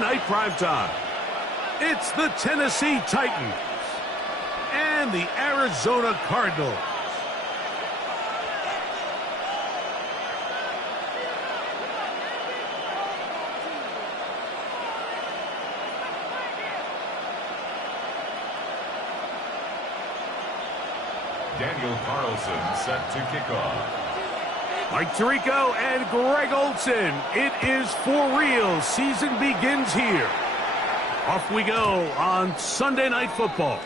Night Primetime. It's the Tennessee Titans and the Arizona Cardinals. Daniel Carlson set to kick off. Mike Tirico and Greg Olson. It is for real. Season begins here. Off we go on Sunday Night Football.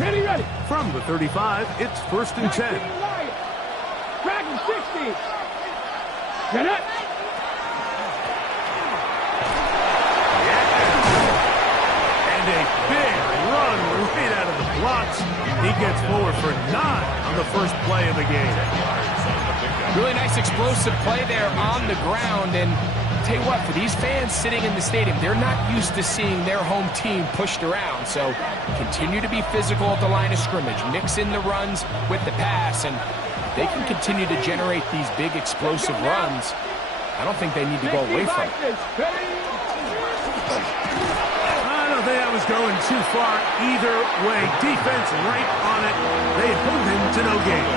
Ready. From the 35, it's 1st and 10. Dragon 60. Get it. And a big run right out of the blocks. He gets forward for 9 on the first play of the game. Really nice explosive play there on the ground. And tell you what, for these fans sitting in the stadium, they're not used to seeing their home team pushed around. So continue to be physical at the line of scrimmage. Mix in the runs with the pass, and they can continue to generate these big explosive runs. I don't think they need to go away from it. I don't think I was going too far either way. Defense right on it. They hold him to no gain.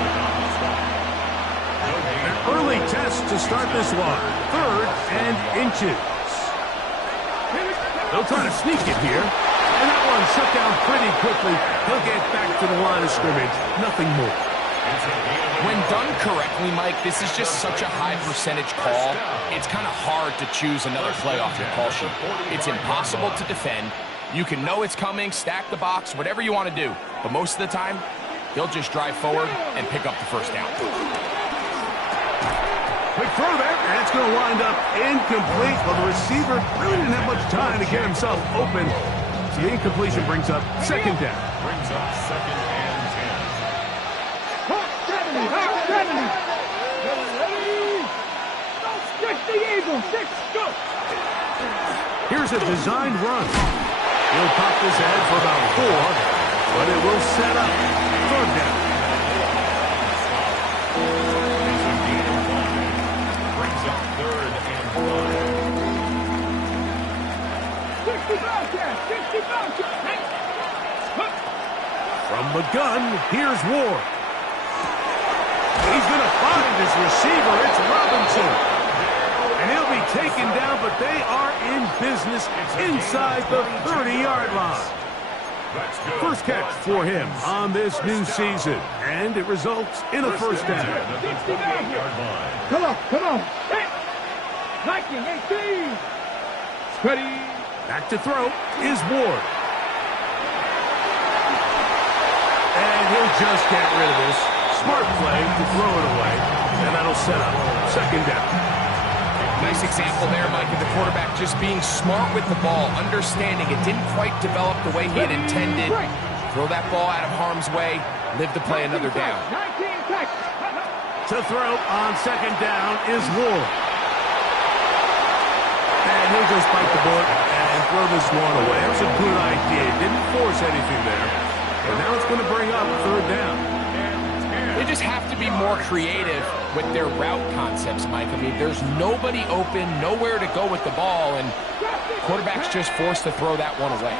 An early test to start this one. 3rd and inches. They'll try to sneak it here. And that one shut down pretty quickly. He'll get back to the line of scrimmage. Nothing more. When done correctly, Mike, this is just such a high percentage call. It's kind of hard to choose another play off your call sheet. It's impossible to defend. You can know it's coming, stack the box, whatever you want to do. But most of the time, he'll just drive forward and pick up the first down. Quick throw there, and it's going to wind up incomplete. Well, the receiver really didn't have much time to get himself open. So the incompletion brings up 2nd down. Brings up 2nd and 10. Here's a designed run. He'll pop this ahead for about 4, but it will set up 3rd down. Brings up 3rd and 5. From the gun, here's Ward. He's going to find his receiver. It's Robinson. And he'll be taken down, but they are in business inside the 30-yard line. First catch for him on this new season, and it results in a 1st down. Come on. Hey. 19, 18. Ready. Back to throw is Ward. And he'll just get rid of this. Smart play to throw it away, and that'll set up 2nd down. Nice example there, Mike, of the quarterback just being smart with the ball, understanding it didn't quite develop the way he had intended. Throw that ball out of harm's way, live to play another down. To throw on 2nd down is Ward. And he'll just bite the bullet and throw this one away. That's a good idea. Didn't force anything there. But now it's going to bring up 3rd down. They just have to be more creative with their route concepts, Mike. I mean, there's nobody open, nowhere to go with the ball, and quarterback's just forced to throw that one away.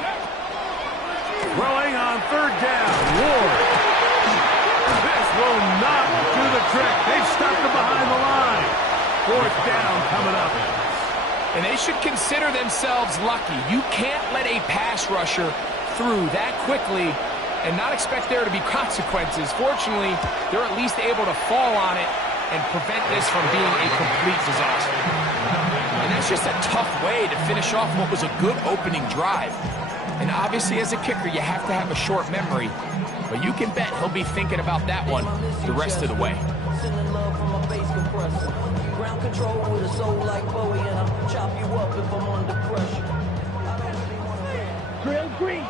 Throwing on 3rd down, Ward. This will not do the trick. They've stopped him behind the line. 4th down coming up. And they should consider themselves lucky. You can't let a pass rusher through that quickly and not expect there to be consequences. Fortunately, they're at least able to fall on it and prevent this from being a complete disaster. And that's just a tough way to finish off what was a good opening drive. And obviously, as a kicker, you have to have a short memory. But you can bet he'll be thinking about that one the rest of the way. Ground control with a soul like Bowie, and I'll chop you up if I'm under pressure. Drill green.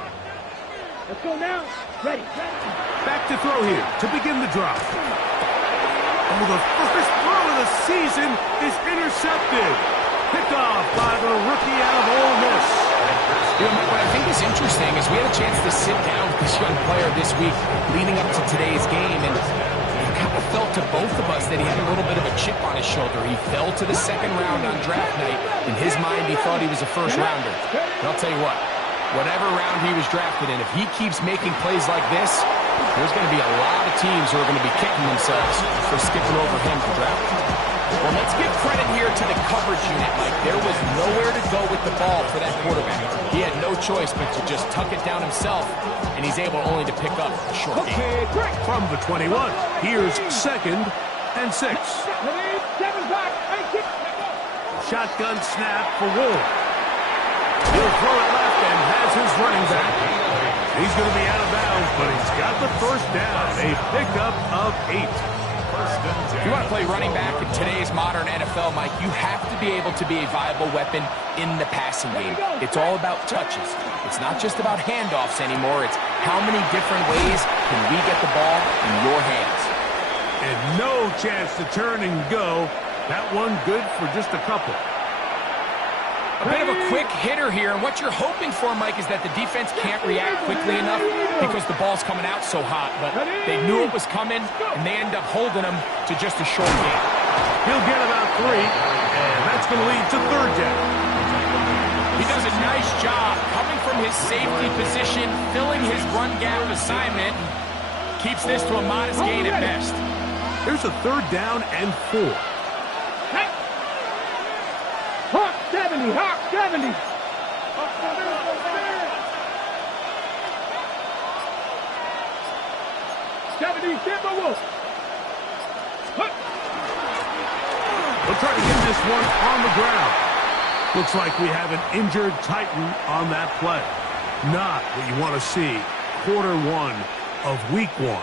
Let's go now. Ready. Back to throw here to begin the drive. Oh, the first throw of the season is intercepted. Picked off by the rookie out of Ole Miss. You know, what I think is interesting is we had a chance to sit down with this young player this week leading up to today's game, and it kind of felt to both of us that he had a little bit of a chip on his shoulder. He fell to the second round on draft night. In his mind, he thought he was a first-rounder. And I'll tell you what, whatever round he was drafted in, if he keeps making plays like this, there's going to be a lot of teams who are going to be kicking themselves for skipping over him to draft. Well, let's give credit here to the coverage unit, Mike. There was nowhere to go with the ball for that quarterback. He had no choice but to just tuck it down himself, and he's able only to pick up a short gain. From the 21, here's 2nd and 6. Shotgun snap for Wolf. He'll throw it left and has his running back. He's going to be out of bounds, but he's got the first down. A pickup of 8. If you want to play running back in today's modern NFL, Mike, you have to be able to be a viable weapon in the passing game. It's all about touches. It's not just about handoffs anymore. It's how many different ways can we get the ball in your hands. And no chance to turn and go. That one good for just a couple. A bit of a quick hitter here, and what you're hoping for, Mike, is that the defense can't react quickly enough because the ball's coming out so hot. But they knew it was coming, and they end up holding them to just a short game. He'll get about 3, and that's going to lead to 3rd down. He does a nice job coming from his safety position, filling his run gap assignment, keeps this to a modest gain at best. Here's a 3rd down and 4. Hawk 70, Hawk 70. Timberwolves. We'll try to get this one on the ground. Looks like we have an injured Titan on that play. Not what you want to see. Quarter 1 of week 1.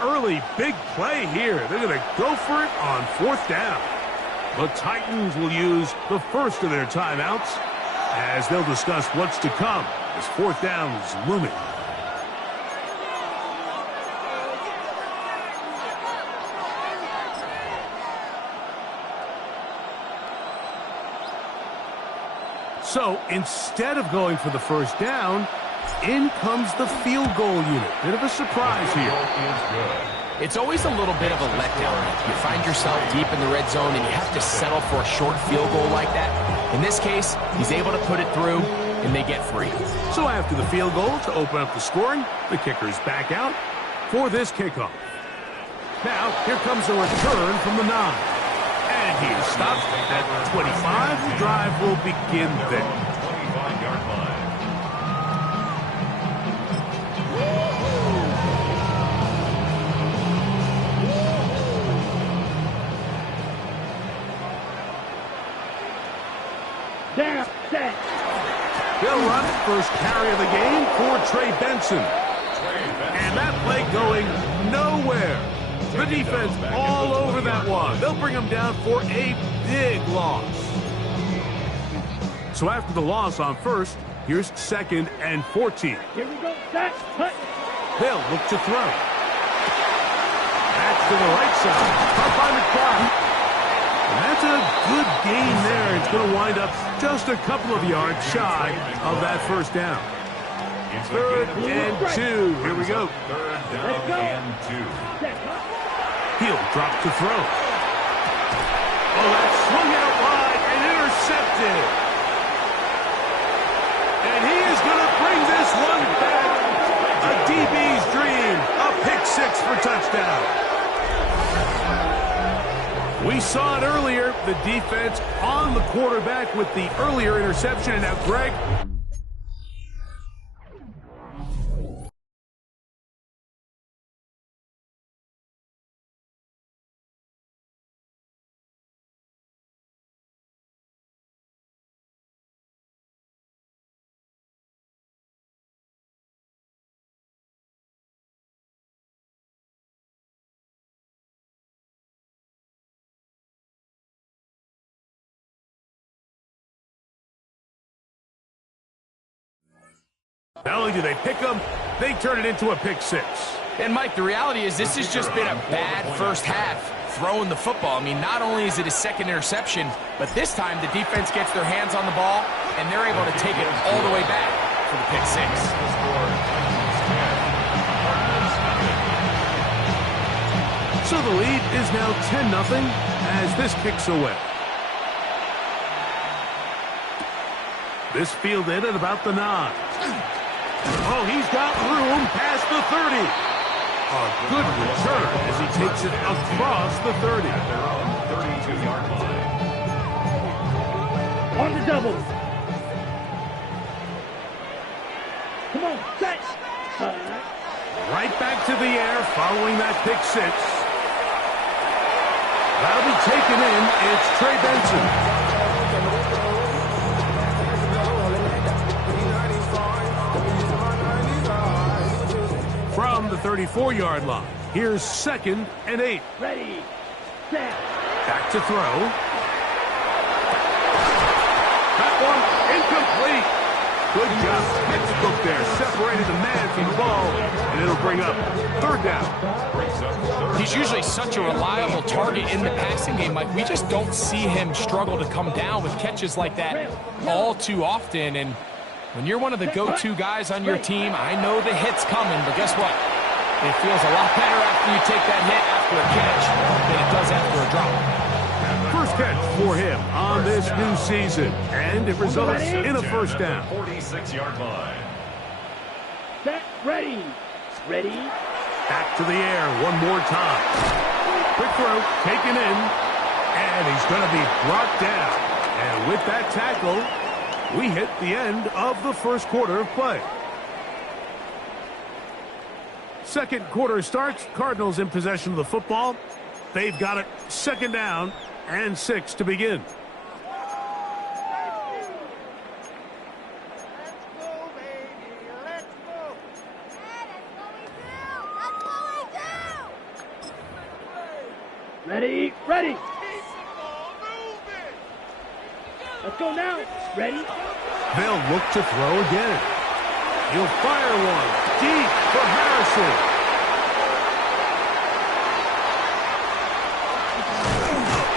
Early big play here. They're going to go for it on 4th down. The Titans will use the first of their timeouts as they'll discuss what's to come as 4th down is looming. So instead of going for the first down, in comes the field goal unit. Bit of a surprise here. It's always a little bit of a letdown. You find yourself deep in the red zone and you have to settle for a short field goal like that. In this case, he's able to put it through, and they get free. So after the field goal to open up the scoring, the kicker's back out for this kickoff. Now, here comes a return from the 9. And he is stopped at 25. The drive will begin there. 25-yard line. Down, set. They'll run first carry of the game for Trey Benson. And that play going nowhere. The defense all over that one. They'll bring him down for a big loss. So after the loss on first, here's 2nd and 14. Here we go. Set. Cut. They'll look to throw. That's to the right side. Caught by McBride. And that's a good gain there. It's going to wind up just a couple of yards shy of that first down. 3rd and 2. Here we go. 3rd down and 2. He'll drop to throw. Oh, that's swung out wide and intercepted. And he is going to bring this one back. A DB's dream. A pick 6 for touchdown. We saw it earlier. The defense on the quarterback with the earlier interception. And now Greg. Not only do they pick them, they turn it into a pick 6. And, Mike, the reality is this has just been a bad first half throwing the football. I mean, not only is it his second interception, but this time the defense gets their hands on the ball, and they're able to take it all the way back for the pick six. So the lead is now 10-0 as this kicks away. This fielded at about the 9. Oh, he's got room past the 30. A good return as he takes it across the 30. At their own 32-yard line. On the double. Come on, set. Right back to the air following that pick six. That'll be taken in. It's Trey Benson. From the 34-yard line, here's 2nd and 8. Ready, set. Back to throw. That one incomplete. Good job. Textbook there. Separated the man from the ball, and it'll bring up 3rd down. He's usually such a reliable target in the passing game. Like, we just don't see him struggle to come down with catches like that all too often. And when you're one of the go-to guys on your team, I know the hit's coming, but guess what? It feels a lot better after you take that hit after a catch than it does after a drop. First catch for him on this new season, and it results in a 1st down. 46-yard line. Set, ready. Ready. Back to the air one more time. Quick throw, taken in, and he's going to be brought down. And with that tackle, we hit the end of the first quarter of play. Second quarter starts. Cardinals in possession of the football. They've got it 2nd down and 6 to begin. Ready, ready. Let's go now. Ready. They'll look to throw again. He'll fire one deep for Harrison.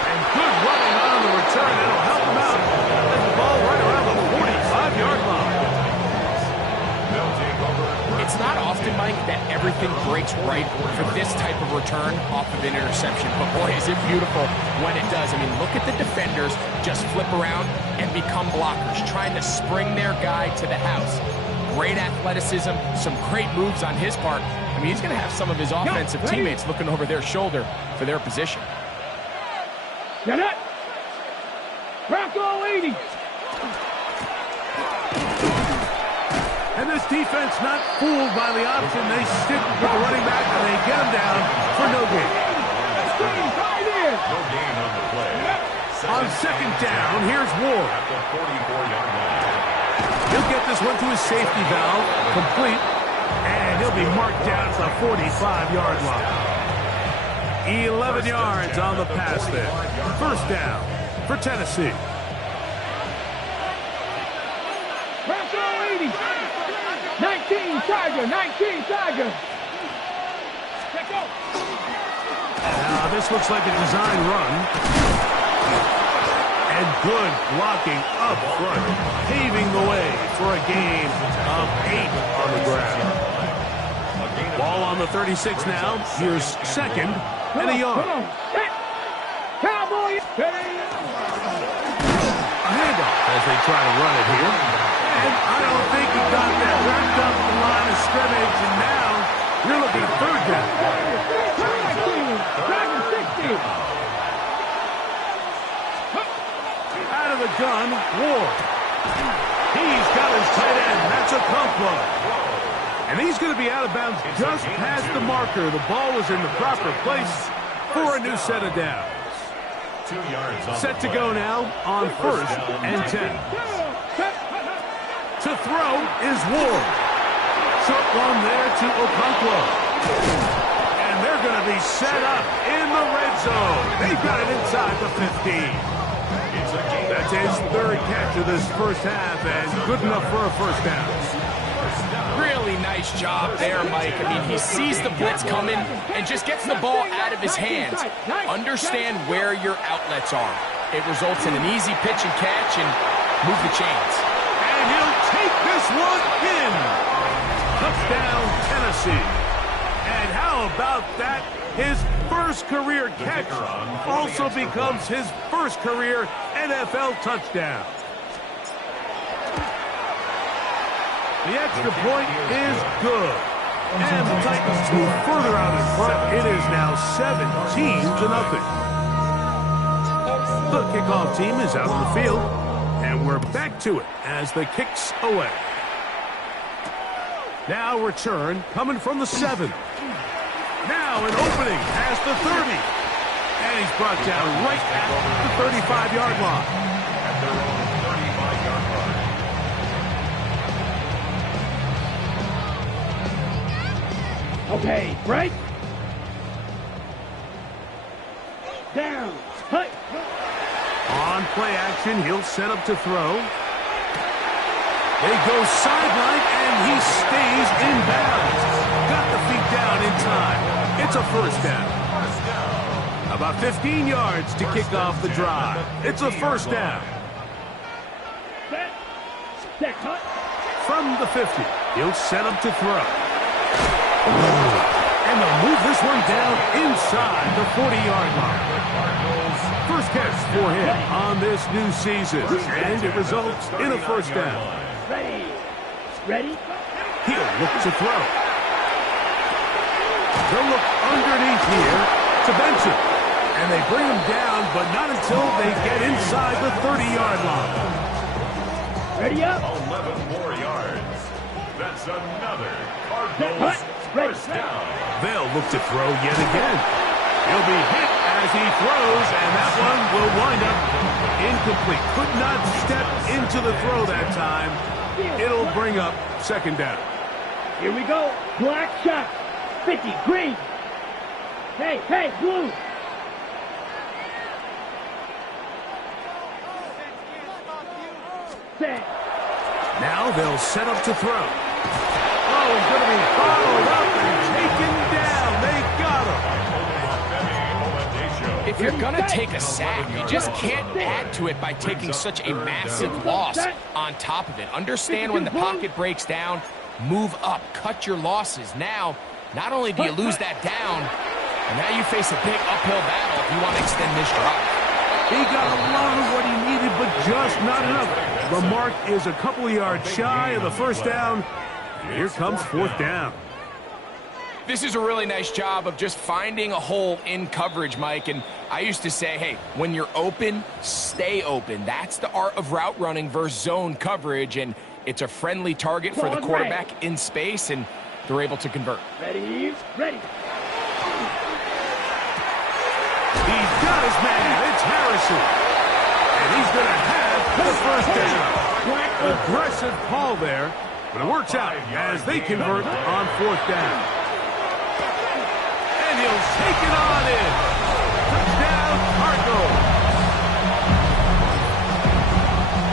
And good running on the return. It'll help him out. And the ball right around the 45-yard line. It's not often, Mike, that everything breaks right for this type of return off of an interception. But, boy, is it beautiful when it does. I mean, look at the defenders just flip around and become blockers, trying to spring their guy to the house. Great athleticism, some great moves on his part. I mean, he's going to have some of his offensive teammates looking over their shoulder for their position. Get it. Bronco 80. And this defense not fooled by the option. They stick with the running back, and they get him down for no gain. No gain on the play. On 2nd down, here's Ward. At the 44-yard line. He'll get this one to his safety valve, complete, and he'll be marked down at the 45-yard line. 11 yards on the pass there. 1st down for Tennessee. Bronco 80. 19 Tiger, 19 Tiger. Let's go. Now this looks like a design run. And good blocking up front, paving the way for a gain of 8 on the ground. Ball on the 36 now. Here's 2nd and a yard. Come on. Cowboy. A handoff as they try to run it here. And I don't think he got that wrapped up the line of scrimmage, and now you're looking at 3rd down. 60. Out of the gun, Ward. He's got his tight end. That's a Okonkwo. And he's going to be out of bounds just past the marker. The ball was in the proper place for a new set of downs. 2 yards on Set to go now on 1st and 10. To throw is Ward. Short one there to Okonkwo. And they're going to be set up in the red zone. They've got it inside the 15. That's his 3rd catch of this first half, and good enough for a 1st down. Really really nice job there, Mike. I mean, he sees the blitz coming and just gets the ball out of his hands. Understand where your outlets are. It results in an easy pitch and catch and move the chains. And he'll take this one in. Touchdown, Tennessee. And how about that? His first career catch also becomes his first career NFL touchdown. The extra point is good. And the Titans move further out in front. It is now 17-0. The kickoff team is out on the field. And we're back to it as the kick's away. Now return coming from the 7. Now an opening past the 30. And he's brought down right at the 35-yard line. At their own 35-yard line. Okay, break. Down. Hut. On play action, he'll set up to throw. They go sideline, and he stays in bounds. Got the feet down in time. It's a first down. About 15 yards to kick off the drive. It's a first down. Set. Hut. From the 50, he'll set up to throw. And they'll move this one down inside the 40-yard line. First catch for him on this new season, and it results in a first down. Ready. Ready. He'll look to throw. They'll look underneath here to bench him. And they bring him down, but not until they get inside the 30-yard line. Ready up. 11 more yards. That's another Cardinals first down. They'll look to throw yet again. He'll be hit as he throws, and that one will wind up incomplete. Could not step into the throw that time. It'll bring up second down. Here we go. Black shot. 50. Green. Hey, blue. Set. Now they'll set up to throw. Oh, he's going to be followed up and taken down. They got him. If you're going to take a sack, you just can't add to it by taking such a massive loss on top of it. Understand when the pocket breaks down, move up, cut your losses. Now, not only do you lose that down, and now you face a big uphill battle if you want to extend this drive. He got a lot of what he needed, but just not enough. The mark is a couple of yards shy of the first down. And here comes fourth down. This is a really nice job of just finding a hole in coverage, Mike. And I used to say, hey, when you're open, stay open. That's the art of route running versus zone coverage. And it's a friendly target for the quarterback in space, and they're able to convert. Ready. He's got his man. It's Harrison. And he's going to have the first down. Aggressive call there, but it works out as they convert on fourth down. And he'll take it on in. Touchdown, Cardinals.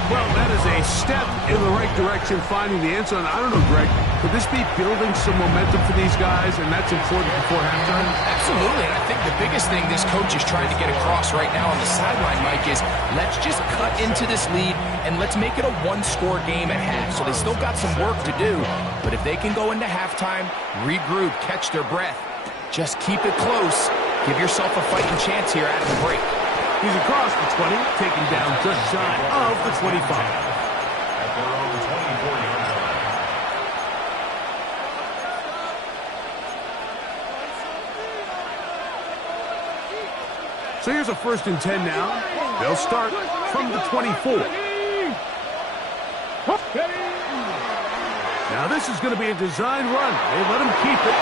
Well, that is a step in the right direction, finding the end zone. I don't know, Greg, could this be building some momentum for these guys, and that's important before halftime? Absolutely, and I think the biggest thing this coach is trying to get across right now on the sideline, Mike, is let's just cut into this lead and let's make it a one-score game at half. So they still got some work to do, but if they can go into halftime, regroup, catch their breath, just keep it close, give yourself a fighting chance here out of the break. He's across the 20, taking down just shy of the 25. At their own 24-yard line. So here's a 1st and 10 now. They'll start from the 24. Now this is going to be a design run. They let him keep it.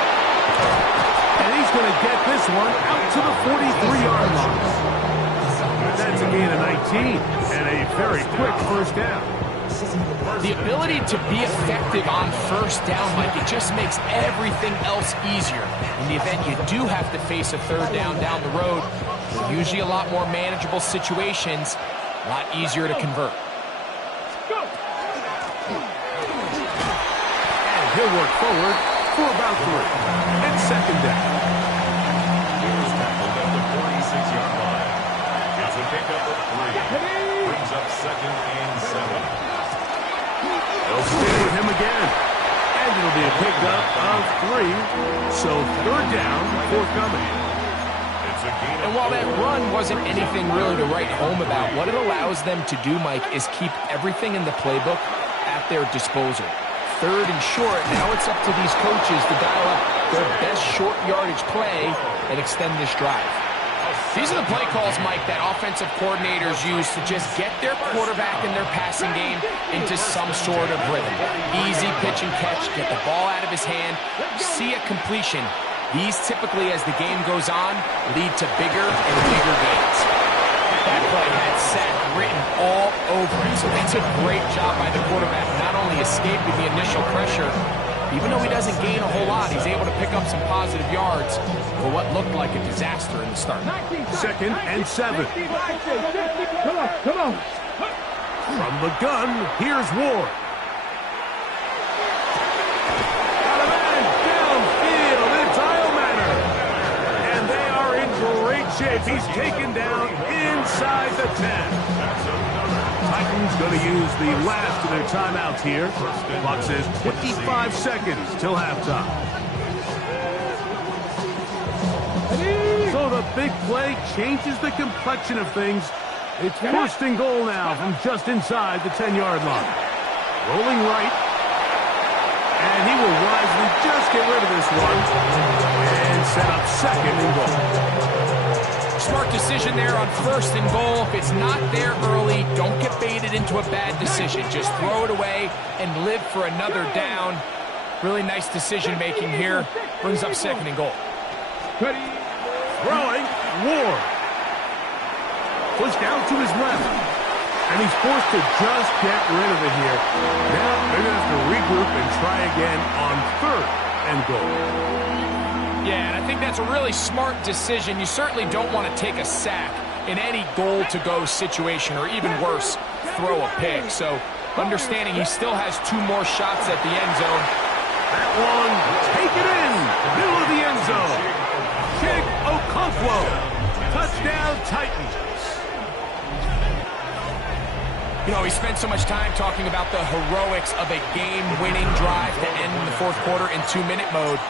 And he's going to get this one out to the 43-yard line. That's a gain of 19 and a very quick first down. The ability to be effective on first down, Mike, it just makes everything else easier. In the event you do have to face a third down the road, usually a lot more manageable situations, a lot easier to convert. And He'll work forward for about 3. It's second down. He was tackled at the 46-yard line. It's a pickup of 3. Brings up 2nd and 7. They'll stay with him again. And it'll be a pickup of 3. So third down, forthcoming. And while that run wasn't anything really to write home about, what it allows them to do, Mike, is keep everything in the playbook at their disposal. Third and short, now it's up to these coaches to dial up their best short yardage play and extend this drive. These are the play calls, Mike, that offensive coordinators use to just get their quarterback and their passing game into some sort of rhythm. Easy pitch and catch, get the ball out of his hand, see a completion. These typically, as the game goes on, lead to bigger and bigger gains. That play had sack written all over it, so that's a great job by the quarterback, not only escaping the initial pressure, even though he doesn't gain a whole lot, he's able to pick up some positive yards for what looked like a disaster in the start. 2nd and 7. Come on. From the gun, here's Ward. Got a man downfield. It's Eilmaner. And they are in great shape. He's taken down inside the 10. Titans going to use the last of their timeouts here. Clock says 25 seconds till halftime. So the big play changes the complexion of things. It's 1st and goal now from just inside the 10-yard line. Rolling right. And he will wisely just get rid of this one. And set up 2nd and goal. Smart decision there on 1st and goal. If it's not there early, don't get baited into a bad decision. Just throw it away and live for another down. Really nice decision-making here. Brings up 2nd and goal. Throwing, Ward. Pushed out to his left. And he's forced to just get rid of it here. Now they're going to have to regroup and try again on 3rd and goal. Yeah, and I think that's a really smart decision. You certainly don't want to take a sack in any goal-to-go situation, or even worse, throw a pick. So understanding he still has 2 more shots at the end zone. That one, take it in, middle of the end zone. Kick Okonkwo. Touchdown, Titans. You know, he spent so much time talking about the heroics of a game-winning drive to end in the 4th quarter in 2-minute mode.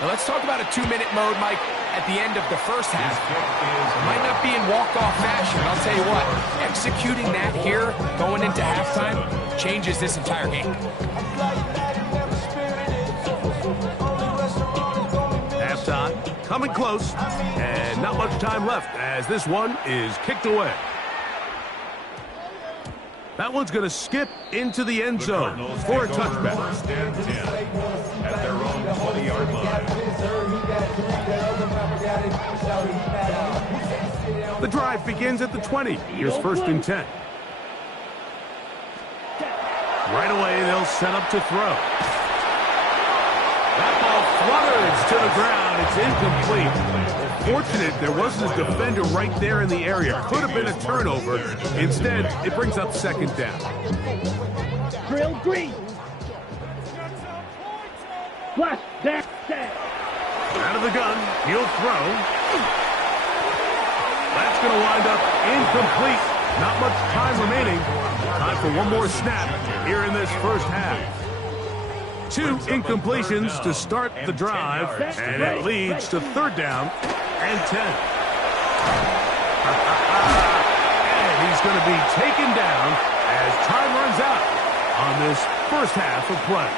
Now let's talk about a 2-minute mode, Mike, at the end of the first half. It might not be in walk-off fashion, but I'll tell you what, executing that here, going into halftime, changes this entire game. Halftime, coming close, and not much time left as this one is kicked away. That one's going to skip into the end zone for a touchback. 1st and 10 at their own 20-yard line. The drive begins at the 20. Here's 1st and 10. Right away, they'll set up to throw. That ball flutters to the ground. It's incomplete. Fortunate there wasn't a defender right there in the area. Could have been a turnover. Instead, it brings up 2nd down. Drill green. Flash, down. Out of the gun, he'll throw. That's going to wind up incomplete. Not much time remaining. Time for one more snap here in this first half. 2 incompletions to start the drive, and it leads to 3rd down and 10. And he's going to be taken down as time runs out on this first half of play.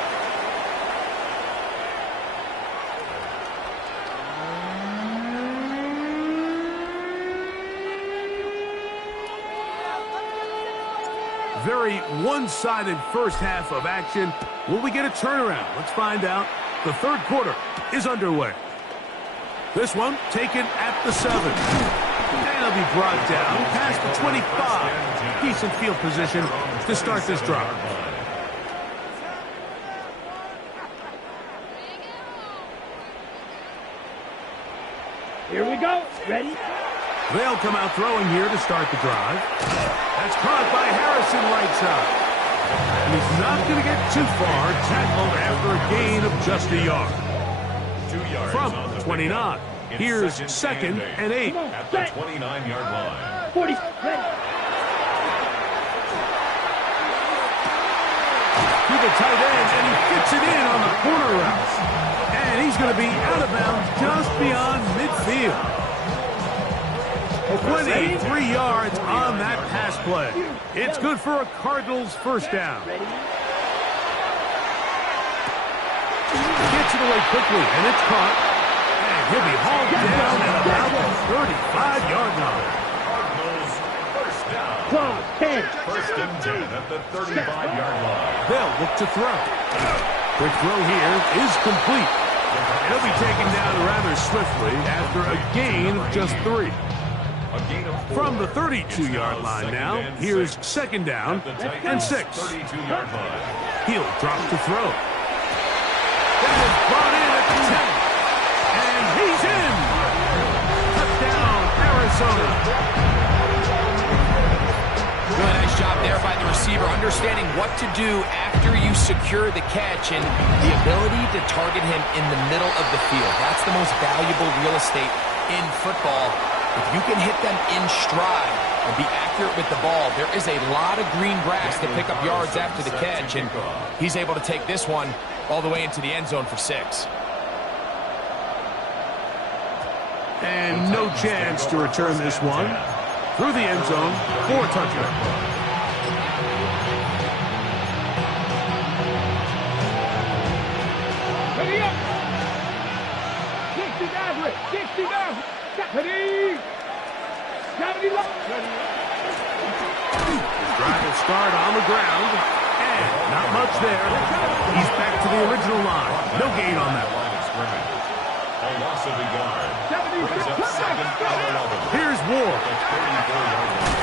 Very one-sided first half of action. Will we get a turnaround? Let's find out. The 3rd quarter is underway. This one taken at the 7. And it'll be brought down past the 25. Decent field position to start this drive. Here we go. Ready? They'll come out throwing here to start the drive. That's caught by Harrison right side. And he's not going to get too far, tackled after a gain of just a yard. 2 yards From on the 29, pickup. here's It's second and 8. At the 29-yard line. 40. To the tight end, and he fits it in on the corner route. And he's going to be out of bounds just beyond midfield. 23 yards on that pass play. It's good for a Cardinals first down. Gets it away quickly, and it's caught. And he'll be hauled down at about the 35-yard line. Cardinals first down. 10. First and 10 at the 35-yard line. They'll look to throw. Quick throw here is complete. He'll be taken down rather swiftly after a gain of just 3. A gain of 4. From the 32-yard line now, here's second down and 6. 32-yard line. He'll drop to throw. That is brought in at the 10. And he's in. Touchdown, Arizona. Really nice job there by the receiver, understanding what to do after you secure the catch and the ability to target him in the middle of the field. That's the most valuable real estate in football. If you can hit them in stride and be accurate with the ball, there is a lot of green grass to pick up yards after the catch, and he's able to take this one all the way into the end zone for 6. And no chance to return this one. Through the end zone for a touchdown. Ready up. 60 down. Ready. 70 left. Drive will start on the ground. And not much there. He's back to the original line. No gain on that one. Line of scrimmage. A loss of a yard. Brings up second and 11. Here's Ward. The 34-yard line.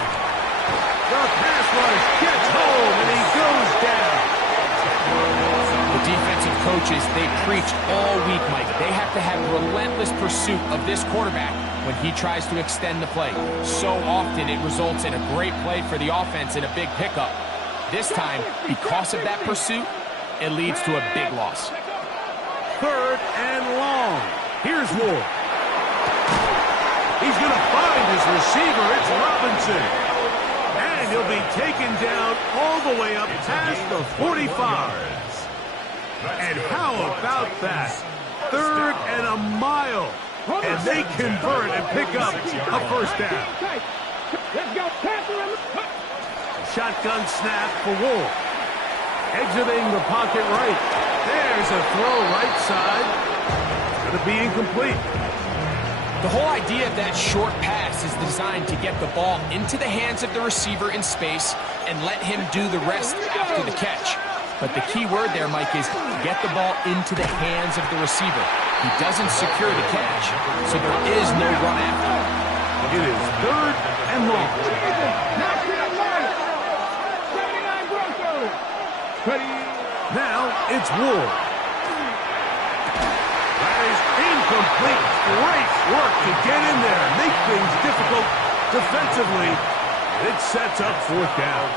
The pass rush gets home, and he goes down. The defensive coaches, they preached all week, Mike. They have to have relentless pursuit of this quarterback when he tries to extend the play. So often it results in a great play for the offense and a big pickup. This time, because of that pursuit, it leads to a big loss. 3rd and long. Here's Ward. He's going to find his receiver. It's Robinson. And he'll be taken down all the way up past the 45. And how about that? 3rd and a mile. And they convert and pick up a first down. Let's go. Shotgun snap for Ward. Exiting the pocket right. There's a throw right side. Going to be incomplete. The whole idea of that short pass is designed to get the ball into the hands of the receiver in space and let him do the rest after the catch. But the key word there, Mike, is get the ball into the hands of the receiver. He doesn't secure the catch, so there is no run after. It is 3rd and long. Now it's Ward. That is incomplete. Great work to get in there and make things difficult defensively. It sets up 4th down.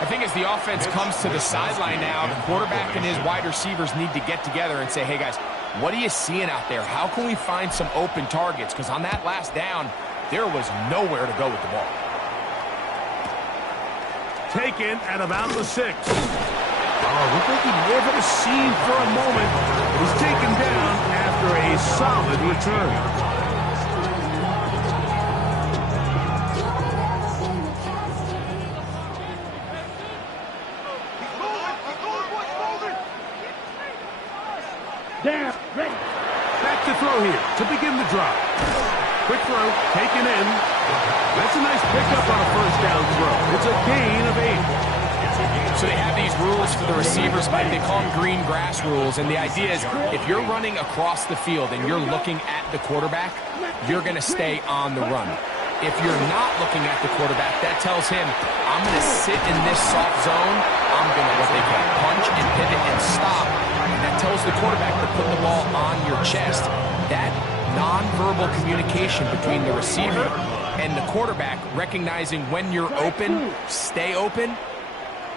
I think as the offense comes to the sideline now, the quarterback and his wide receivers need to get together and say, hey, guys, what are you seeing out there? How can we find some open targets? Because on that last down, there was nowhere to go with the ball. Taken at about the 6. Oh, looked like he may have had a seam for a moment. He's taken down after a solid return. Down. Ready. Back to throw here to begin the drive. Quick throw, taken in. That's a nice pickup on a first down throw. It's a gain of 8. So they have these rules for the receivers, Mike. They call them green grass rules. And the idea is if you're running across the field and you're looking at the quarterback, you're going to stay on the run. If you're not looking at the quarterback, that tells him, I'm going to sit in this soft zone. I'm going to, what they call, punch and pivot and stop. And that tells the quarterback to put the ball on your chest. That nonverbal communication between the receiver and the quarterback, recognizing when you're open, stay open,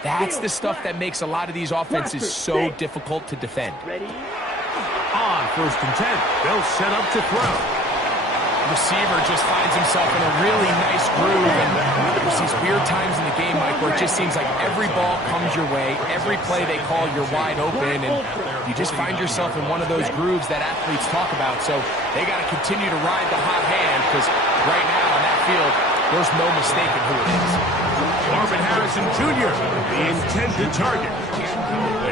That's the stuff that makes a lot of these offenses so difficult to defend. Ready? On 1st and 10, they'll set up to throw. Receiver just finds himself in a really nice groove, and there's these weird times in the game, Mike, where it just seems like every ball comes your way, every play they call, you're wide open, and you just find yourself in one of those grooves that athletes talk about. So they got to continue to ride the hot hand, because right now on that field, there's no mistaking who it is. Marvin Harrison Jr., the intended target.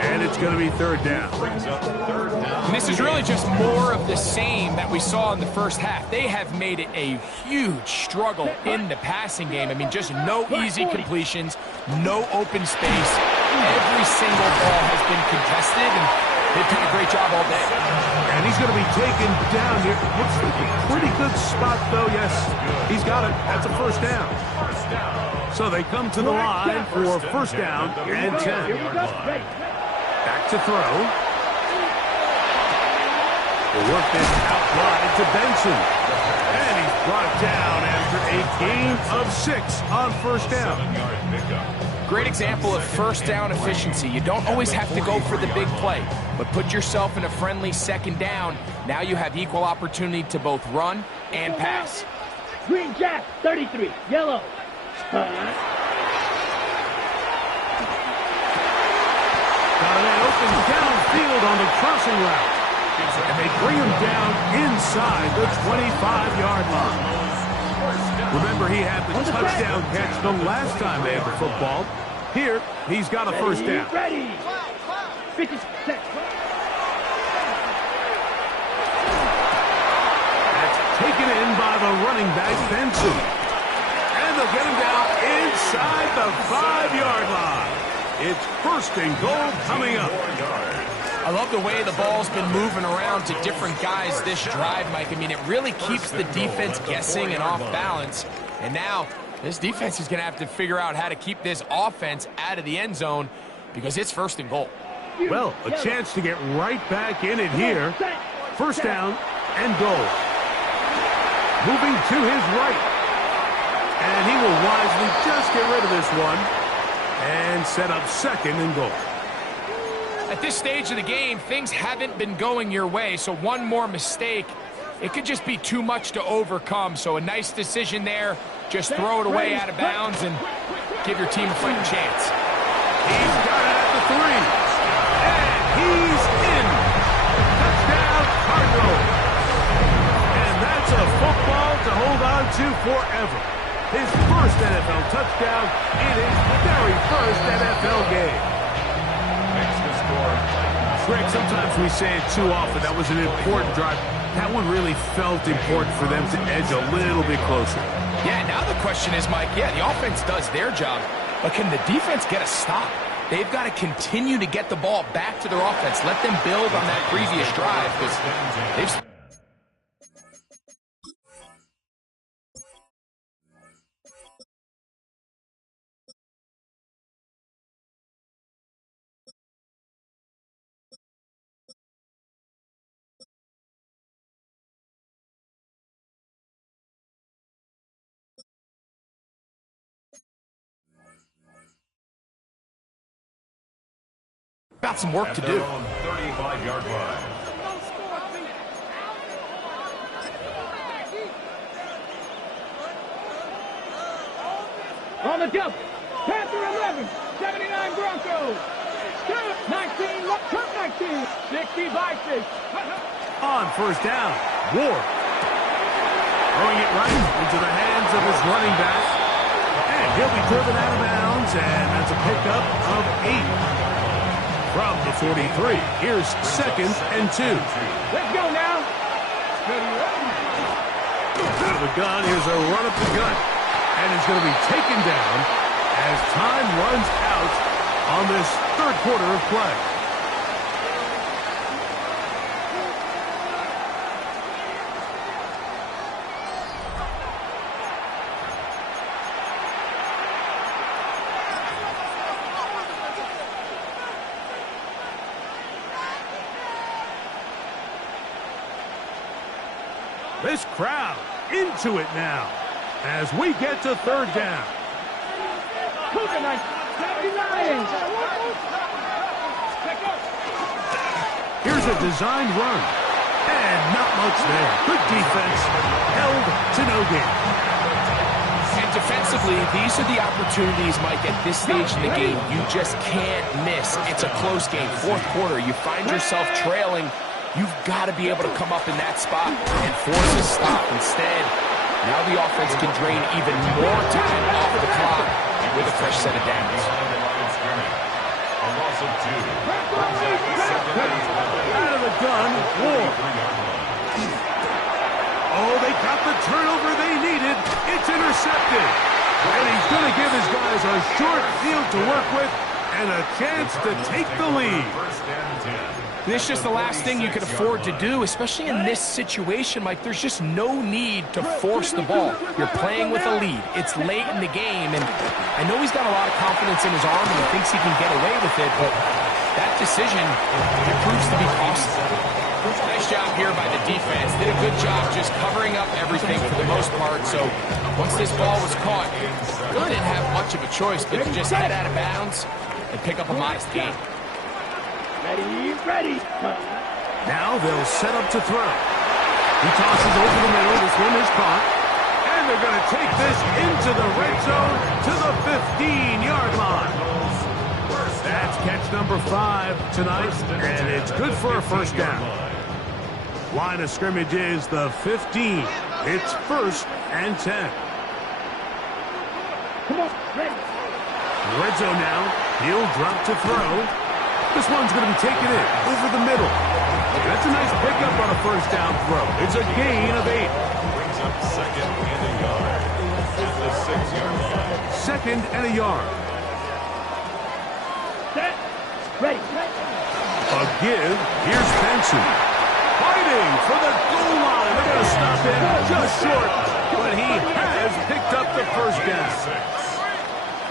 And it's going to be 3rd down. And this is really just more of the same that we saw in the first half. They have made it a huge struggle in the passing game. I mean, just no easy completions, no open space. Every single ball has been contested, and they've done a great job all day. And he's going to be taken down here. Looks like a pretty good spot, though. Yes, he's got it. That's a 1st down. So they come to the line for 1st down and 10. Back to throw. Will work this out wide to Benson. And he's brought down after a gain of 6 on 1st down. Great example of 1st down efficiency. You don't always have to go for the big play, but put yourself in a friendly 2nd down. Now you have equal opportunity to both run and pass. Green Jack, 33. Yellow. Got a man open downfield on the crossing route. And they bring him down inside the 25-yard line. Remember, he had the touchdown catch the last time they had the football. Here, he's got a 1st down. Ready. 50 That's taken in by the running back, Benson. And they'll get him down inside the 5-yard line. It's 1st and goal coming up. I love the way the ball's been moving around to different guys this drive, Mike. I mean, it really keeps the defense guessing and off balance. And now this defense is going to have to figure out how to keep this offense out of the end zone because it's 1st and goal. Well, a chance to get right back in it here. 1st down and goal. Moving to his right. And he will wisely just get rid of this one and set up 2nd and goal. At this stage of the game, things haven't been going your way, so one more mistake, it could just be too much to overcome. So a nice decision there. Just throw it away out of bounds and give your team a fighting chance. He's got it at the 3. And he's in. Touchdown, Cardinals. And that's a football to hold on to forever. His 1st NFL touchdown in his very 1st NFL game. Greg, sometimes we say it too often. That was an important drive. That one really felt important for them to edge a little bit closer. Yeah, now the question is, Mike, yeah, the offense does their job, but can the defense get a stop? They've got to continue to get the ball back to their offense. Let them build on that previous drive because they've... got some work to do. 35-yard line. On the jump. Panther 11. 79 Broncos. 19. Trump 19. 60 Vikings. On 1st down, Ward. Throwing it right into the hands of his running back. And he'll be driven out of bounds, and that's a pickup of 8. From the 43, here's 2nd and 2. Let's go now. Out of the gun, here's a run up the gut. And it's going to be taken down as time runs out on this 3rd quarter of play. This crowd into it now as we get to 3rd down. Cougar 9. Here's a designed run. And not much there. Good defense. Held to no gain. And defensively, these are the opportunities, Mike, at this stage in the game you just can't miss. It's a close game. Fourth quarter, you find yourself trailing. You've got to be able to come up in that spot and force a stop. Instead, now the offense can drain even more time off the clock with a fresh set of downs. A loss of 2. Out of the gun, Ward. Oh, they got the turnover they needed. It's intercepted. And he's going to give his guys a short field to work with and a chance to take the lead. First and 10. This is just the last thing you could afford to do, especially in this situation, Mike. There's just no need to force the ball. You're playing with a lead. It's late in the game, and I know he's got a lot of confidence in his arm and he thinks he can get away with it, but that decision, it proves to be costly. Nice job here by the defense. Did a good job just covering up everything for the most part, so once this ball was caught, really didn't have much of a choice but to just head out of bounds and pick up a modest gain. Ready. Now they'll set up to throw. He tosses over the middle. This one is caught. And they're going to take this into the red zone to the 15-yard line. That's catch number 5 tonight, and it's good for a first down. Line of scrimmage is the 15. It's 1st and 10. Come on, ready. Red zone now. He'll drop to throw. This one's going to be taken in over the middle. That's a nice pickup on a first down throw. It's a gain of 8. Brings up 2nd and a yard at the 6-yard line. 2nd and a yard. Set. Ready. A give. Here's Benson. Fighting for the goal line. They're going to stop him just short. But he has picked up the first down. 6.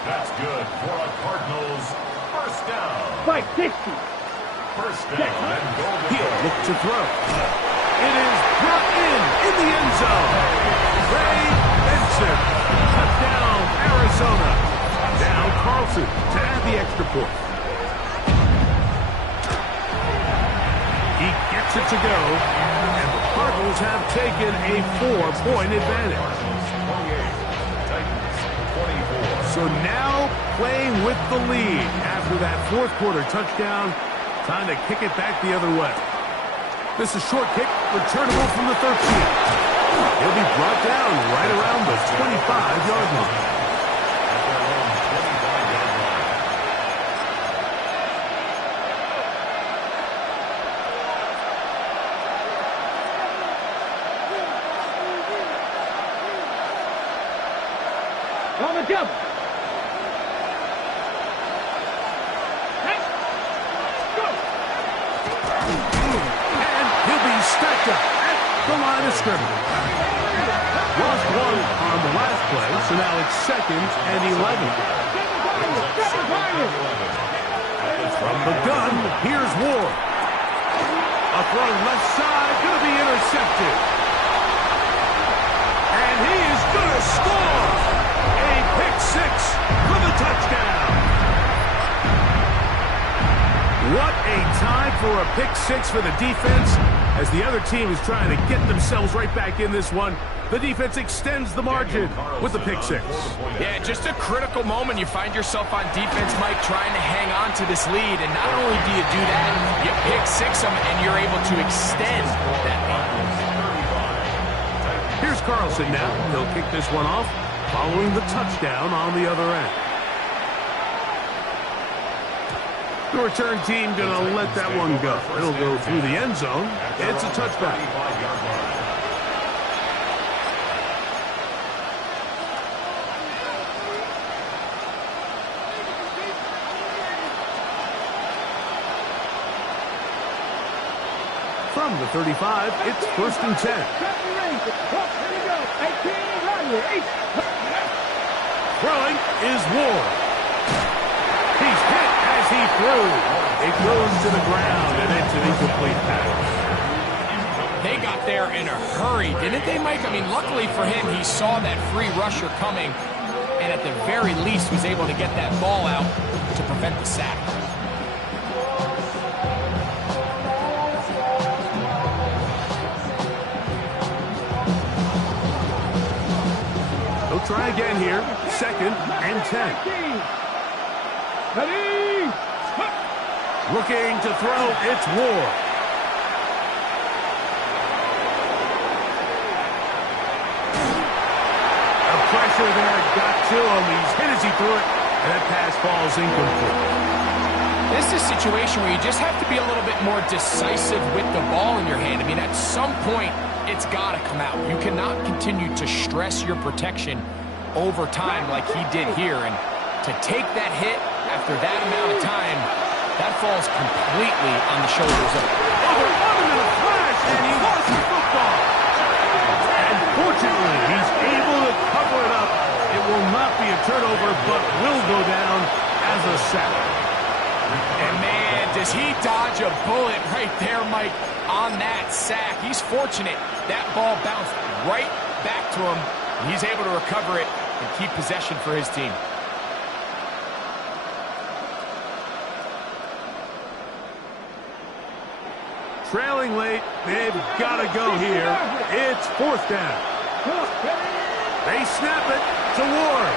That's good for a Cardinals first down. 550. First down and goal to He'll go. look to throw. It is brought in the end zone. Ray Benson. Touchdown, Arizona. Now Carlson to add the extra point. He gets it to go. And the Cardinals have taken a 4-point advantage. 28. Titans 24. So now playing with the lead after that fourth quarter touchdown. Time to kick it back the other way. This is short kick, returnable from the 13. He'll be brought down right around the 25-yard line. At their own 25-yard line. On the double. And he'll be stacked up at the line of scrimmage. Lost 1 on the last play, so now it's 2nd and 11. From the gun, here's Ward. A throw left side, going to be intercepted. And he is going to score. A pick 6 for the touchdown. What a time for a pick 6 for the defense. As the other team is trying to get themselves right back in this one, the defense extends the margin with the pick 6. Yeah, just a critical moment. You find yourself on defense, Mike, trying to hang on to this lead. And not only do you do that, you pick 6 them, and you're able to extend that lead. Here's Carlson now. He'll kick this one off following the touchdown on the other end. The return team going to let that one go. It'll go through the end zone. It's a touchback. From the 35, it's 1st and 10. Throwing is Ward. He's hit as he threw. It goes to the ground, and it's an incomplete pass. They got there in a hurry, didn't they, Mike? I mean, luckily for him, he saw that free rusher coming. and at the very least was able to get that ball out to prevent the sack. He'll try again here. 2nd and 10. Ready? Looking to throw. It's Ward. The pressure there got to him. He's hit as he threw it, and that pass falls incomplete. This is a situation where you just have to be a little bit more decisive with the ball in your hand. I mean, at some point, it's got to come out. You cannot continue to stress your protection over time like he did here. And to take that hit after that amount of time, that falls completely on the shoulders of In a flash, and he lost the football. And fortunately, he's able to cover it up. It will not be a turnover, but will go down as a sack. And man, does he dodge a bullet right there, Mike, on that sack. He's fortunate that ball bounced right back to him. He's able to recover it and keep possession for his team. Trailing late, they've got to go here. It's 4th down. They snap it to Ward.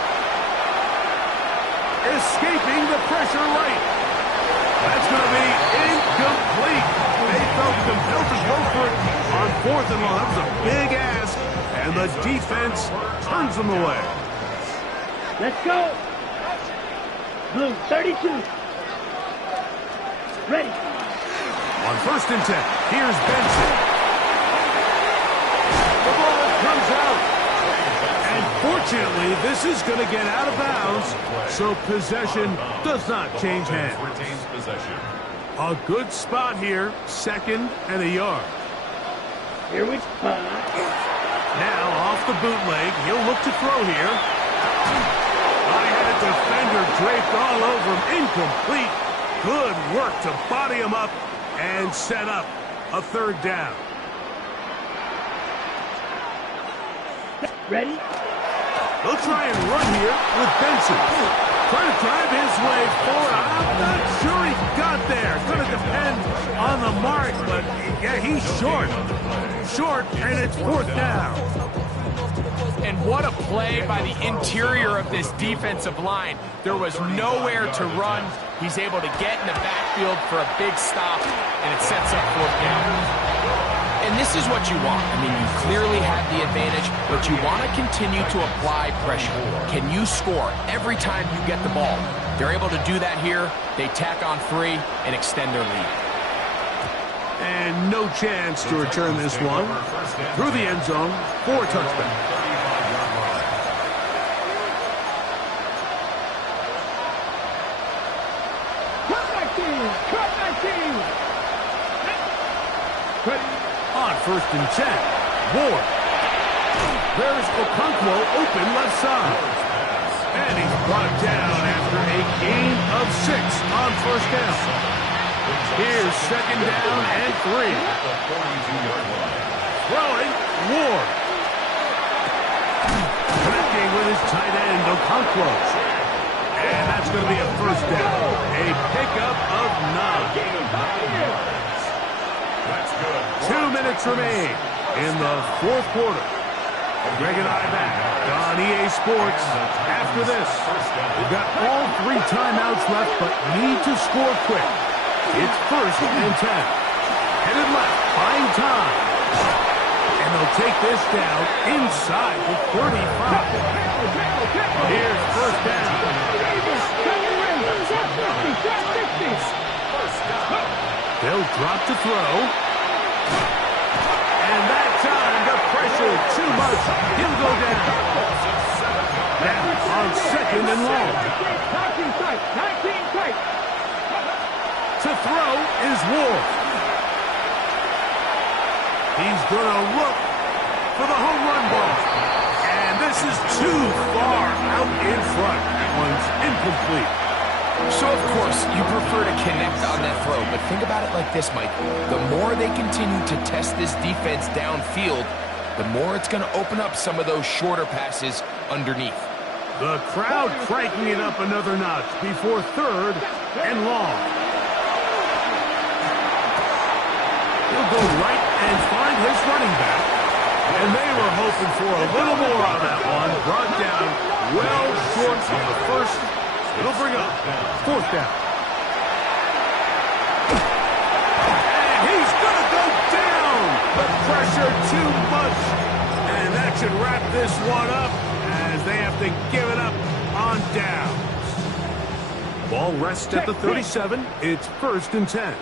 Escaping the pressure right. That's going to be incomplete. They felt compelled to go for it on 4th and long. That was a big ask, and the defense turns them away. Let's go. Blue 32. Ready. On 1st and 10, here's Benson. The ball comes out. And fortunately, this is going to get out of bounds, so possession does not change hands. Retains possession. A good spot here, 2nd and a yard. Here we go. Now off the bootleg, he'll look to throw here. I had a defender draped all over him, incomplete. Good work to body him up and set up a 3rd down. Ready? They'll try and run here with Benson. Trying to drive his way forward. I'm not sure he got there. Going to depend on the mark, but yeah, he's short. Short, and it's 4th down. And what a play by the interior of this defensive line. There was nowhere to run. He's able to get in the backfield for a big stop, and it sets up 4th down. And this is what you want. I mean, you clearly have the advantage, but you want to continue to apply pressure. Can you score every time you get the ball? They're able to do that here. They tack on 3 and extend their lead. And no chance to return this one. Through the end zone for a touchdown. On 1st and 10, Ward. There's Okonkwo open left side. And he's brought down after a gain of 6 on 1st down. Here's 2nd down and 3. Throwing, Ward. Connecting with his tight end, Okonkwo. And that's going to be a 1st down. A pickup of 9. 2 minutes remain in the 4th quarter. Greg and I back on EA Sports after this. We've got all 3 timeouts left, but need to score quick. It's 1st and 10. Headed left, buying time. And they'll take this down inside the 35. Here's 1st down. They'll drop to throw. And that time, the pressure too much. He'll go down. Now on 2nd and long. 19 tight. To throw is Ward. He's going to look for the home run ball. And this is too far out in front. That one's incomplete. So, of course, you prefer to connect on that throw, but think about it like this, Mike. The more they continue to test this defense downfield, the more it's going to open up some of those shorter passes underneath. The crowd cranking it up another notch before 3rd and long. He'll go right and find his running back. And they were hoping for a little more on that one. Brought down well short of the first. It'll bring up 4th down. And he's going to go down. The pressure too much. And that should wrap this one up as they have to give it up on downs. Ball rests at the 37. It's 1st and 10.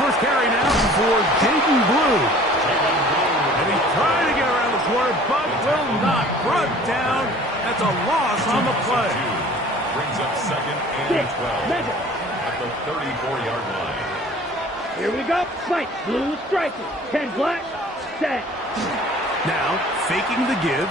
First carry now for Jaden Blue. And he's trying to get around the corner, but will not. Brought down. That's a loss on the play. Brings up 2nd and 12 at the 34-yard line. Here we go. Fight. Blue striker. 10 black. Set. Now, faking the give.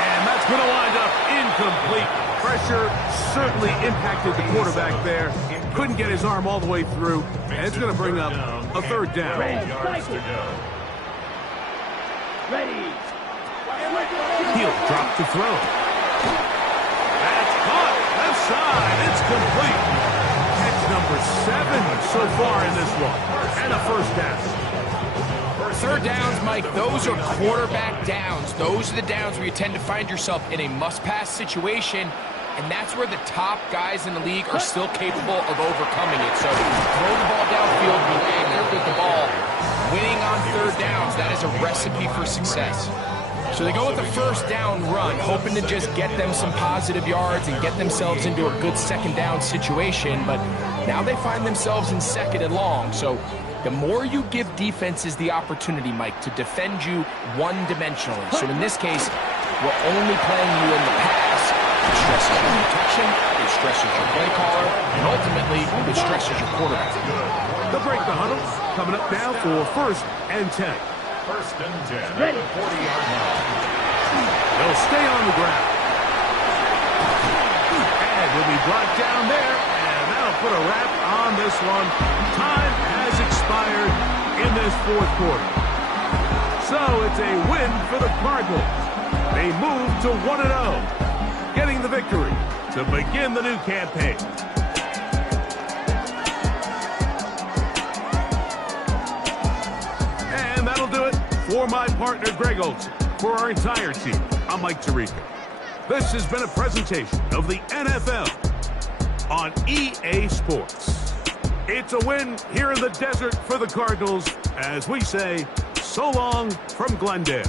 And that's going to wind up incomplete. Pressure certainly impacted the quarterback there. Couldn't get his arm all the way through. And it's going to bring up a 3rd down. Ready. He'll drop to throw. That's caught. Left side. It's complete. Catch number 7 so far in this one. And a 1st down. 3rd downs, Mike, those are quarterback downs. Those are the downs where you tend to find yourself in a must-pass situation, and that's where the top guys in the league are still capable of overcoming it. So throw the ball downfield, be accurate with the ball. Winning on 3rd downs, that is a recipe for success. So they go with the 1st down run, hoping to just get them some positive yards and get themselves into a good 2nd down situation, but now they find themselves in 2nd and long. So the more you give defenses the opportunity, Mike, to defend you one-dimensionally. So in this case, we're only playing you in the pass. It stresses your protection, it stresses your play caller, and ultimately, it stresses your quarterback. They'll break the huddle. Coming up now for 1st and 10. 1st and 10 at the 40-yard line. They'll stay on the ground. And will be brought down there. And that'll put a wrap on this one. Time has expired in this 4th quarter. So it's a win for the Cardinals. They move to 1-0, getting the victory to begin the new campaign. And that'll do it for my partner, Greg Olson. For our entire team, I'm Mike Tirico. This has been a presentation of the NFL on EA Sports. It's a win here in the desert for the Cardinals as we say so long from Glendale.